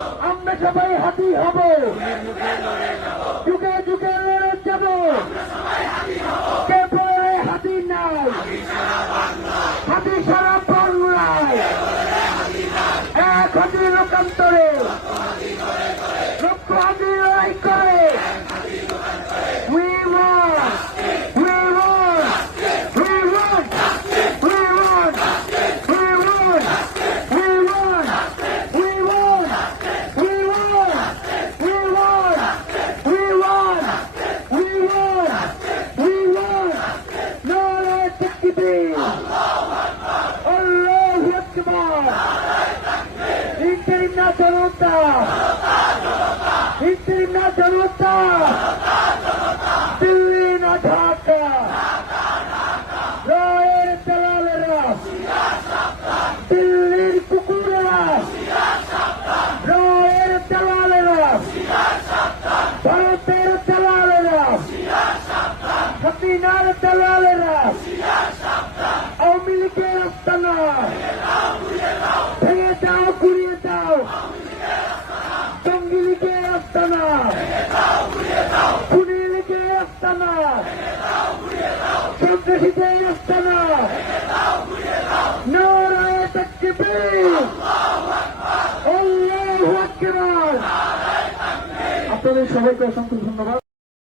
আমরা সবাই হাতি হব। যুগে যুগে লড়ে যাব। বলে হাতি নাই। হাতি সারা বাংলায় এক হাতি লোকান্তরে লক্ষ হাতি লড়াই করে। ইন্টারিম না জনতা ইন্টারিম না জনতা দিল্লি না ঢাকা রায়ের দালালেরা ভারতের দালালেরা আস্তানা। লীগের আস্তানা। সন্ত্রাসীদের আস্তানা। নারায় তাকবীর। আল্লাহু আকবার। আপনাদের সবাইকে অসংখ্য ধন্যবাদ।